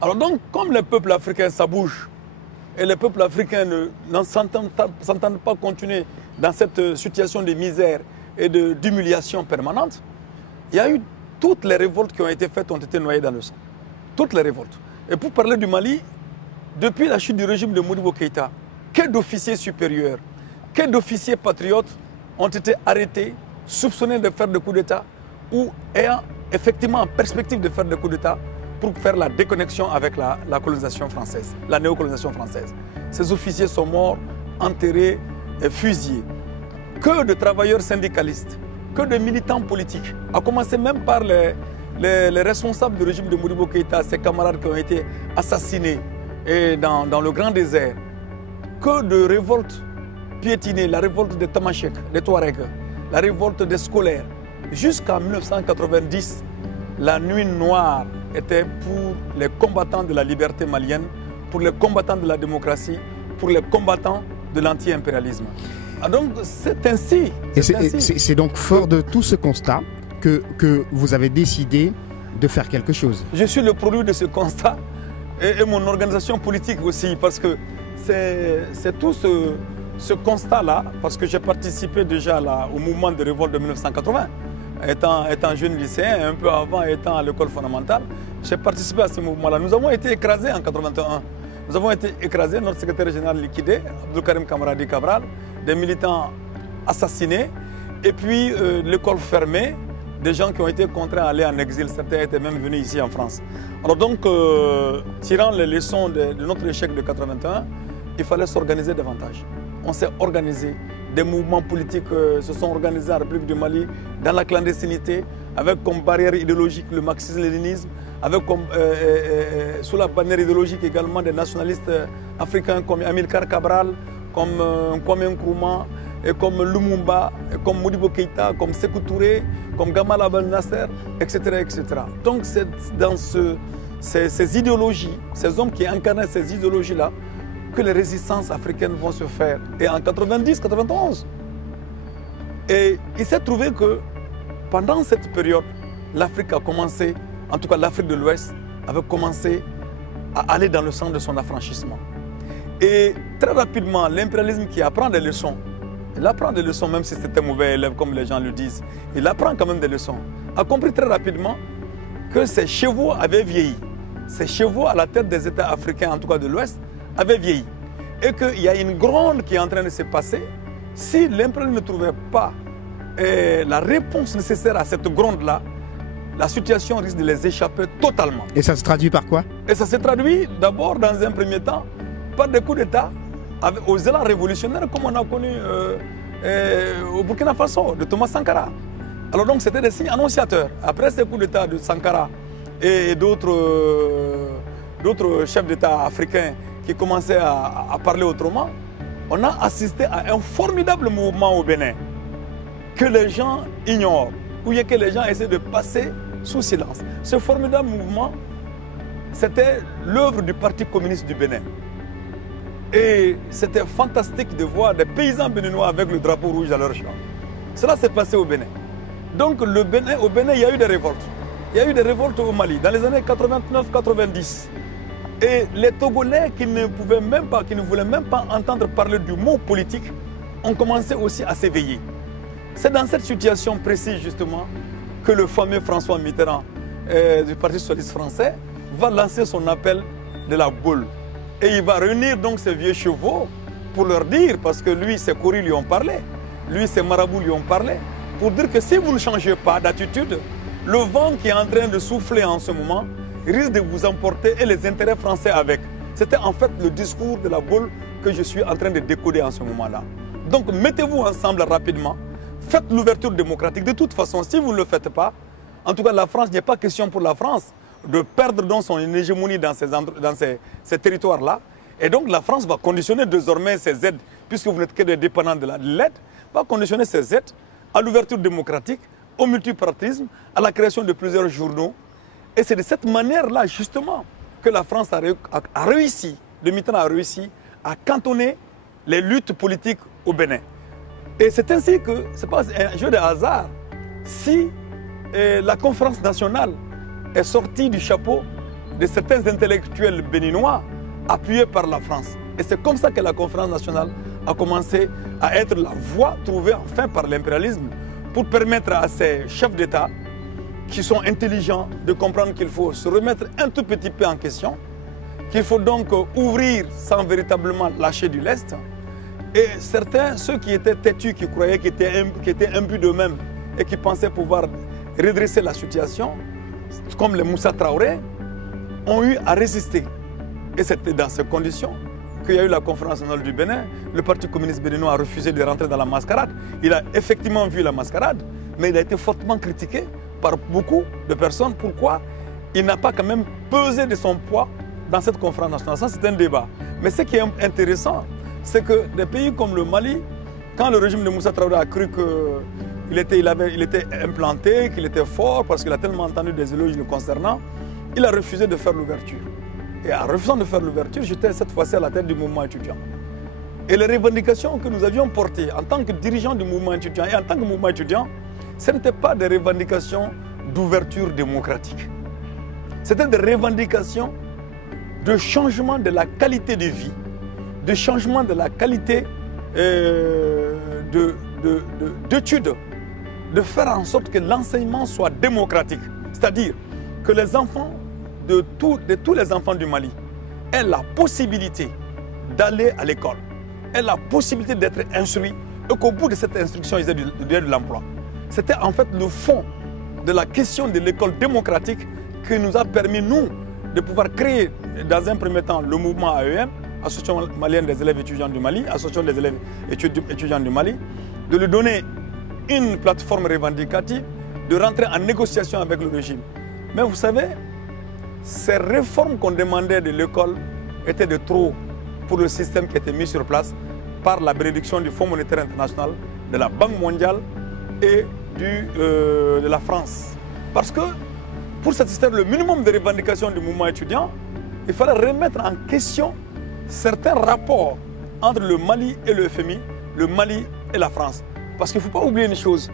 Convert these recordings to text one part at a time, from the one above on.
Alors donc, comme les peuples africains, ça bouge, et les peuples africains ne s'entendent pas continuer dans cette situation de misère et d'humiliation permanente, il y a eu toutes les révoltes qui ont été faites ont été noyées dans le sang. Toutes les révoltes. Et pour parler du Mali, depuis la chute du régime de Modibo Keïta, que d'officiers supérieurs, que d'officiers patriotes ont été arrêtés, soupçonnés de faire des coups d'État ou ayant effectivement en perspective de faire des coups d'État pour faire la déconnexion avec la colonisation française, la néocolonisation française. Ces officiers sont morts, enterrés et fusillés. Que de travailleurs syndicalistes, que de militants politiques, à commencer même par les responsables du régime de Modibo Keïta, ses camarades qui ont été assassinés dans le grand désert, que de révoltes piétinées, la révolte des Tamashek, des Touaregs, la révolte des scolaires. Jusqu'en 1990, la nuit noire était pour les combattants de la liberté malienne, pour les combattants de la démocratie, pour les combattants de l'anti-impérialisme. Donc c'est ainsi. C'est donc fort de tout ce constat que vous avez décidé de faire quelque chose. Je suis le produit de ce constat et mon organisation politique aussi, parce que c'est tout ce constat-là, parce que j'ai participé déjà au mouvement de révolte de 1980. Étant jeune lycéen, un peu avant étant à l'école fondamentale, j'ai participé à ce mouvement-là. Nous avons été écrasés en 1981. Nous avons été écrasés, notre secrétaire général liquidé, Abdoukarim Kamaradi Cabral, des militants assassinés, et puis l'école fermée, des gens qui ont été contraints à aller en exil. Certains étaient même venus ici en France. Alors donc, tirant les leçons de notre échec de 1981, il fallait s'organiser davantage. On s'est organisé. Des mouvements politiques se sont organisés en République du Mali dans la clandestinité, avec comme barrière idéologique le marxisme-léninisme, avec comme, sous la bannière idéologique également des nationalistes africains comme Amilcar Cabral, comme Kwame Nkrumah, et comme Lumumba, et comme Modibo Keïta, comme Sékou Touré, comme Gamal Abdel Nasser, etc., etc. Donc c'est dans ces idéologies, ces hommes qui incarnaient ces idéologies-là, que les résistances africaines vont se faire. Et en 90-91. Et il s'est trouvé que pendant cette période, l'Afrique a commencé, en tout cas l'Afrique de l'Ouest, avait commencé à aller dans le sens de son affranchissement. Et très rapidement, l'impérialisme qui apprend des leçons, il apprend des leçons même si c'était un mauvais élève comme les gens le disent, il apprend quand même des leçons, a compris très rapidement que ses chevaux avaient vieilli. Ces chevaux à la tête des États africains, en tout cas de l'Ouest, avaient vieilli. Et qu'il y a une gronde qui est en train de se passer. Si l'impérialisme ne trouvait pas la réponse nécessaire à cette gronde-là, la situation risque de les échapper totalement. Et ça se traduit par quoi? Et ça se traduit d'abord, dans un premier temps, par des coups d'État aux élans révolutionnaires, comme on a connu au Burkina Faso, de Thomas Sankara. Alors donc c'était des signes annonciateurs. Après ces coups d'État de Sankara et d'autres chefs d'État africains qui commençaient à parler autrement, on a assisté à un formidable mouvement au Bénin que les gens ignorent, ou bien que les gens essaient de passer sous silence. Ce formidable mouvement, c'était l'œuvre du Parti communiste du Bénin. Et c'était fantastique de voir des paysans béninois avec le drapeau rouge à leur champ. Cela s'est passé au Bénin. Donc au Bénin, il y a eu des révoltes. Il y a eu des révoltes au Mali dans les années 89-90. Et les Togolais qui ne voulaient même pas entendre parler du mot politique ont commencé aussi à s'éveiller. C'est dans cette situation précise justement que le fameux François Mitterrand du Parti socialiste français va lancer son appel de la boule. Et il va réunir donc ces vieux chevaux pour leur dire, parce que lui, ses courriers lui ont parlé, lui, ses marabouts lui ont parlé, pour dire que si vous ne changez pas d'attitude, le vent qui est en train de souffler en ce moment risque de vous emporter et les intérêts français avec. C'était en fait le discours de la boule que je suis en train de décoder en ce moment-là. Donc mettez-vous ensemble rapidement, faites l'ouverture démocratique. De toute façon, si vous ne le faites pas, en tout cas la France, il n'est pas question pour la France de perdre donc son hégémonie dans ces territoires-là. Et donc la France va conditionner désormais ses aides, puisque vous n'êtes que des dépendants de l'aide, va conditionner ses aides à l'ouverture démocratique, au multipartisme, à la création de plusieurs journaux. Et c'est de cette manière-là, justement, que la France a réussi, le Mitterrand a réussi à cantonner les luttes politiques au Bénin. Et c'est ainsi que, ce n'est pas un jeu de hasard, si la conférence nationale est sortie du chapeau de certains intellectuels béninois appuyés par la France. Et c'est comme ça que la conférence nationale a commencé à être la voie trouvée enfin par l'impérialisme pour permettre à ces chefs d'État qui sont intelligents de comprendre qu'il faut se remettre un tout petit peu en question, qu'il faut donc ouvrir sans véritablement lâcher du lest. Et certains, ceux qui étaient têtus, qui croyaient qu'ils étaient imbus d'eux-mêmes et qui pensaient pouvoir redresser la situation, comme les Moussa Traoré, ont eu à résister. Et c'était dans ces conditions qu'il y a eu la conférence nationale du Bénin. Le Parti communiste béninois a refusé de rentrer dans la mascarade. Il a effectivement vu la mascarade, mais il a été fortement critiqué par beaucoup de personnes. Pourquoi il n'a pas quand même pesé de son poids dans cette conférence nationale? Ça, c'est un débat. Mais ce qui est intéressant, c'est que des pays comme le Mali, quand le régime de Moussa Traoré a cru qu'il était implanté, qu'il était fort, parce qu'il a tellement entendu des éloges le concernant, il a refusé de faire l'ouverture. Et en refusant de faire l'ouverture, j'étais cette fois-ci à la tête du mouvement étudiant. Et les revendications que nous avions portées en tant que dirigeant du mouvement étudiant et en tant que mouvement étudiant, ce n'étaient pas des revendications d'ouverture démocratique. C'était des revendications de changement de la qualité de vie, de changement de la qualité d'études, de faire en sorte que l'enseignement soit démocratique. C'est-à-dire que les enfants de tous les enfants du Mali aient la possibilité d'aller à l'école, aient la possibilité d'être instruits et qu'au bout de cette instruction, ils aient de l'emploi. C'était en fait le fond de la question de l'école démocratique qui nous a permis, nous, de pouvoir créer dans un premier temps le mouvement AEM, Association malienne des élèves étudiants du Mali, Association des élèves étudiants du Mali, de lui donner une plateforme revendicative, de rentrer en négociation avec le régime. Mais vous savez, ces réformes qu'on demandait de l'école étaient de trop pour le système qui était mis sur place par la bénédiction du Fonds monétaire international, de la Banque mondiale et de la France. Parce que pour satisfaire le minimum de revendications du mouvement étudiant, il fallait remettre en question certains rapports entre le Mali et le FMI, le Mali et la France. Parce qu'il ne faut pas oublier une chose,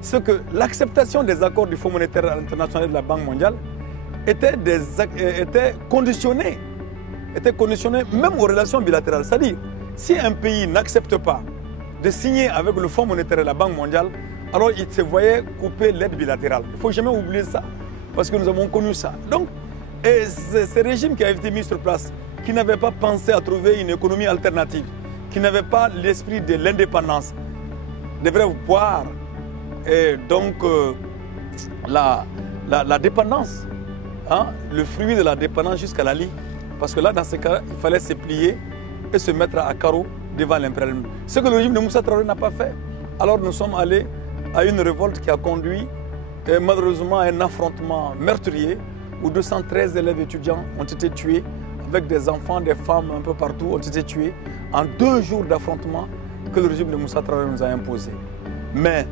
c'est que l'acceptation des accords du Fonds monétaire international et de la Banque mondiale était conditionnée même aux relations bilatérales. C'est-à-dire, si un pays n'accepte pas de signer avec le Fonds monétaire et la Banque mondiale, alors il se voyait couper l'aide bilatérale. Il ne faut jamais oublier ça, parce que nous avons connu ça. Donc, ce régime qui a été mis sur place, qui n'avait pas pensé à trouver une économie alternative, qui n'avait pas l'esprit de l'indépendance, devrait voir donc la dépendance, hein, le fruit de la dépendance jusqu'à la lie. Parce que là, dans ce cas, il fallait se plier et se mettre à carreau devant l'impérialisme. Ce que le régime de Moussa Traoré n'a pas fait. Alors nous sommes allés à une révolte qui a conduit malheureusement à un affrontement meurtrier où 213 élèves étudiants ont été tués, avec des enfants, des femmes un peu partout ont été tués en 2 jours d'affrontement que le régime de Moussa Traoré nous a imposé. Mais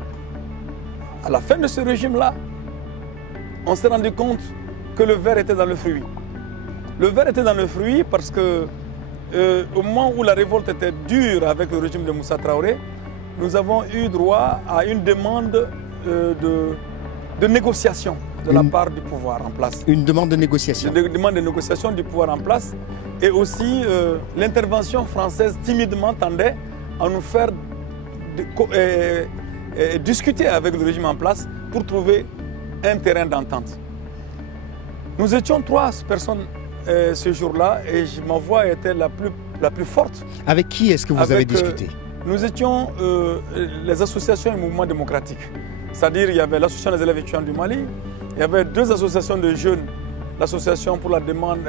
à la fin de ce régime-là, on s'est rendu compte que le ver était dans le fruit. Le ver était dans le fruit parce que au moment où la révolte était dure avec le régime de Moussa Traoré, nous avons eu droit à une demande de négociation de la part du pouvoir en place. Une demande de négociation. Une demande de négociation du pouvoir en place. Et aussi, l'intervention française timidement tendait à nous faire discuter avec le régime en place pour trouver un terrain d'entente. Nous étions 3 personnes ce jour-là et ma voix était la plus forte. Avec qui est-ce que vous avez discuté? Nous étions les associations et mouvements démocratiques. C'est-à-dire il y avait l'association des élèves étudiants du Mali, il y avait 2 associations de jeunes, l'association pour la demande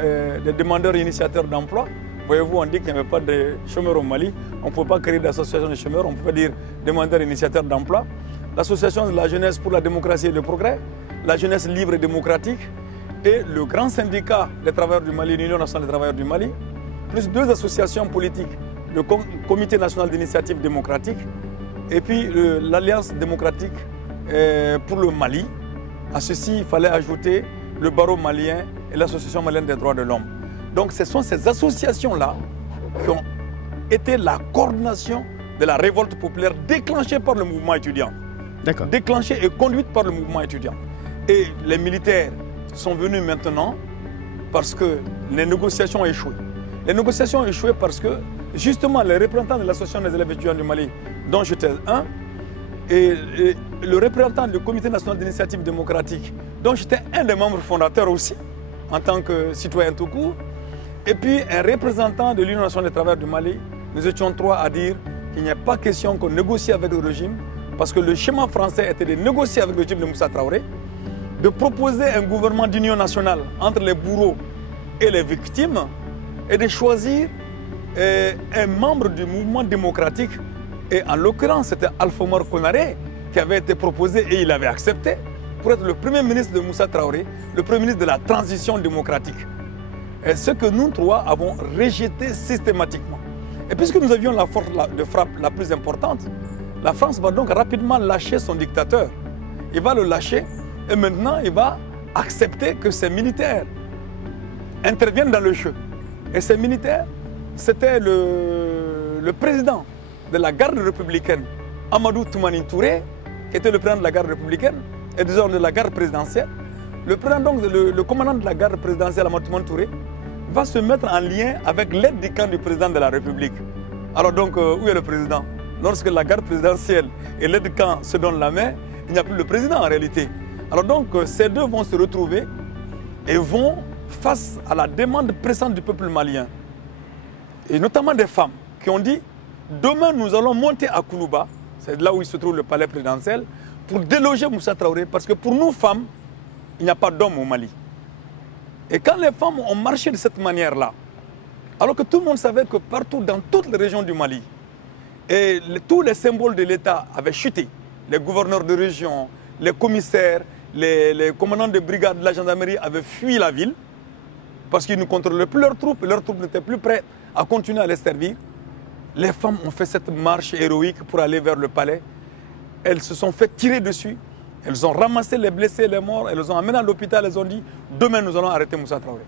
des demandeurs et initiateurs d'emploi. Voyez-vous, on dit qu'il n'y avait pas de chômeurs au Mali, on ne pouvait pas créer d'association de chômeurs, on pouvait dire demandeurs et initiateurs d'emploi. L'association de la jeunesse pour la démocratie et le progrès, la jeunesse libre et démocratique, et le grand syndicat des travailleurs du Mali, l'Union nationale des travailleurs du Mali, plus 2 associations politiques, le Comité national d'initiative démocratique et puis l'Alliance démocratique pour le Mali. À ceci, il fallait ajouter le barreau malien et l'Association malienne des droits de l'homme. Donc ce sont ces associations-là qui ont été la coordination de la révolte populaire déclenchée par le mouvement étudiant. Déclenchée et conduite par le mouvement étudiant. Et les militaires sont venus maintenant parce que les négociations ont échoué. Les négociations ont échoué parce que, justement, les représentants de l'Association des élèves étudiants du Mali, dont j'étais un, et le représentant du Comité national d'initiative démocratique, dont j'étais un des membres fondateurs aussi, en tant que citoyen tout court, et puis un représentant de l'Union nationale des travailleurs du Mali, nous étions trois à dire qu'il n'y a pas question qu'on négocie avec le régime, parce que le schéma français était de négocier avec le régime de Moussa Traoré, de proposer un gouvernement d'union nationale entre les bourreaux et les victimes, et de choisir un membre du mouvement démocratique. Et en l'occurrence, c'était Alpha Oumar Konaré qui avait été proposé et il avait accepté pour être le premier ministre de Moussa Traoré, le premier ministre de la transition démocratique. Et ce que nous trois avons rejeté systématiquement. Et puisque nous avions la force de frappe la plus importante, la France va donc rapidement lâcher son dictateur. Il va le lâcher et maintenant il va accepter que ces militaires interviennent dans le jeu. Et ces militaires, c'était le président de la garde républicaine, Amadou Toumani Touré, qui était le président de la garde républicaine et disons de la garde présidentielle. Le commandant de la garde présidentielle, Amadou Toumani Touré, va se mettre en lien avec l'aide du camp du président de la République. Alors donc, où est le président? Lorsque la garde présidentielle et l'aide du camp se donnent la main, il n'y a plus le président en réalité. Alors donc, ces deux vont se retrouver et vont, face à la demande pressante du peuple malien, et notamment des femmes, qui ont dit « Demain, nous allons monter à Koulouba », c'est là où il se trouve le palais présidentiel, pour déloger Moussa Traoré, parce que pour nous, femmes, il n'y a pas d'hommes au Mali. Et quand les femmes ont marché de cette manière-là, alors que tout le monde savait que partout, dans toutes les régions du Mali, tous les symboles de l'État avaient chuté, les gouverneurs de région, les commissaires, les commandants de brigade de la gendarmerie avaient fui la ville, parce qu'ils ne contrôlaient plus leurs troupes n'étaient plus prêtes à continuer à les servir. Les femmes ont fait cette marche héroïque pour aller vers le palais. Elles se sont fait tirer dessus. Elles ont ramassé les blessés et les morts. Elles les ont amenés à l'hôpital. Elles ont dit « Demain, nous allons arrêter Moussa Traoré ».